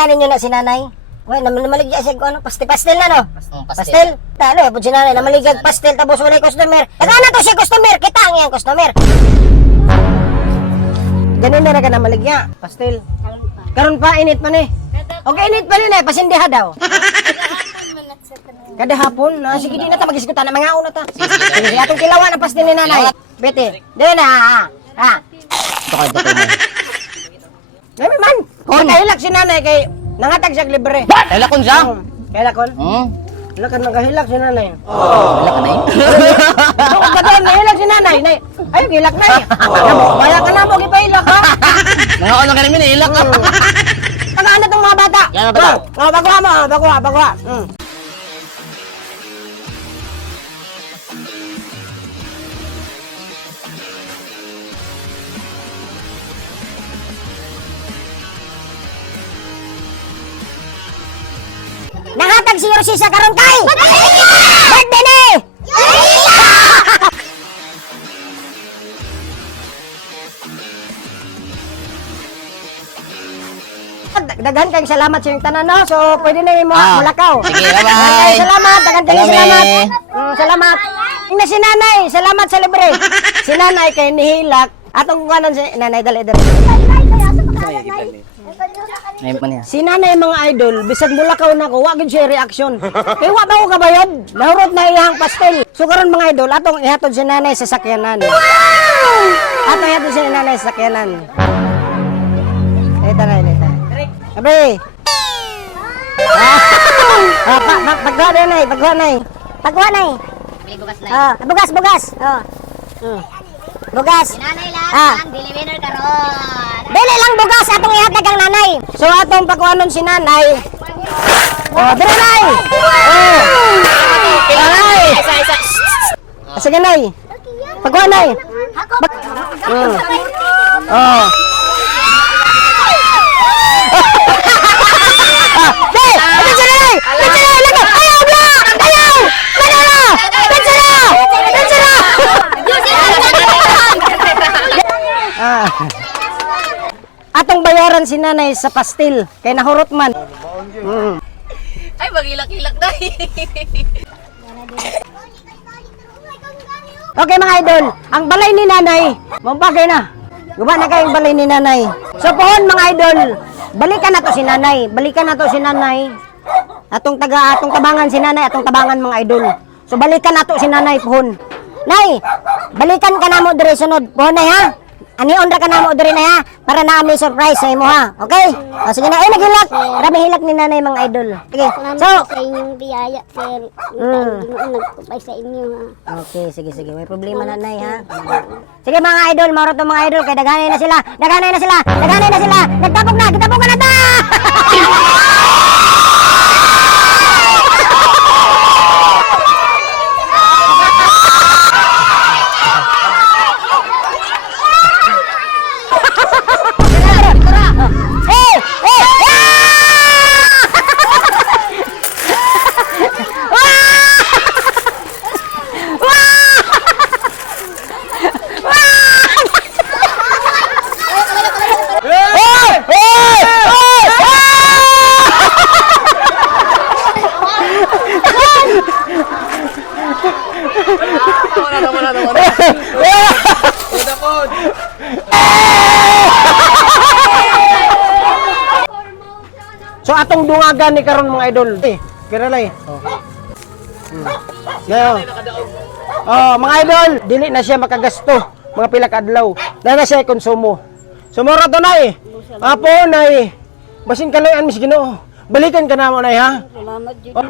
Nakita ninyo na si nanay? Uy, namaligya siya kung ano, pastel na no? Pastel. Talo, po si nanay, namaligya pastel, tapos wala customer. Saka na to siya customer, kita ang iyang customer. Ganun na ka namaligya, pastel. Karon pa, init pa ni. Okay, init pa rin pasindiha daw. Kada hapon, sige di na ta mag-iskutan na mga una ta. Sige, atong kilawan ang pastel ni nanay. Bete, dili na, ha. Dami man. Kung kahilak si nanay kay nangatag siya libre. Kailakon siya? Kailakon? Wala ka nagahilak si nanay. Wala ka na yun? Kung gano'n, nahilak si nanay. Ay, hilak na eh. Baya ka na mo, gipahilak ha. Nangaon ka namin, ilak ka. Tagaan na itong mga bata. Yan na bata. Bagwa mo, bagwa. Nakatag si Yorsi sa karon kay! Birthday ni! Daghan kayong salamat sa inyong tanan, no? So, pwede na yung mulakaw. Sige, bye-bye. Salamat, daghan kayong salamat. Salamat. Ina si nanay, salamat sa libre. Si nanay kay nihilak. Atong kuwanan si nanay, dali. Ngayon pa niya. Si nanay mga idol, bisag mulakaw na ko, wag siya reaction. Kaya wa ba ko kabayad? Nahurot na iyang pastel. So karon mga idol, atong ihatod si nanay sa sakyanan. Atong ihatod si nanay sa sakyanan. Ito na. Abe. Pagwa na. Bugas. Bugas. Nanay lang, dili winner karon. Dili lang bugas atong ihatag ang nanay. So atong pagkuhanon si nanay. Dire nay. Nanay. Sige nay. Pagkuha nay. Atong bayaran si nanay sa pastil kay nahurot man. Ay, magilak-ilak na. Okay mga idol, ang balay ni nanay, magbagay na. Guba na kayong balay ni nanay. So pohon mga idol, balikan na to si nanay. Atong tabangan si nanay, atong tabangan mga idol. So balikan na to si nanay pohon. Nay, balikan ka na mo dire sunod. Pohon nay ha. Ani ondra ka na mo dire na ha para na may surprise sa imo ha. Okay? Sige na, naghilak. Rami hilak ni nanay mga idol. Sige. So, Sa inyong biyaya, sir. Nagtubay sa inyo, ha. okay, sige. May problema na nay ha. Sige mga idol, maro to mga idol kay daghanay na sila. Nagtapok na ta. So atong dungagan ni karon mga idol. Kiralay. Mga idol, dili na siya makagasto mga pila ka adlaw. Na siya konsumo. Sumura to nay. Apo nay. Basin kaloyan mis Ginoo. Balikan ka na mo nay ha.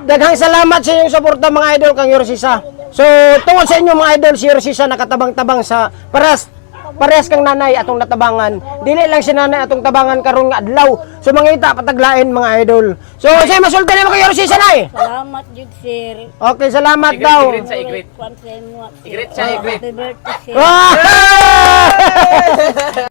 Daghang salamat sa inyong suporta mga idol kang Yorsisa. So tungod sa inyo mga idol, si Yorsisa nakatabang-tabang sa parehas kang nanay atong natabangan. Dili lang si nanay atong tabangan karon nga adlaw. So mangita pataglain mga idol. So say masulti nimo kay Yorsisa nay. Salamat, Jud, sir. Okay, salamat daw. Igrit sa igrit. Happy birthday, sir.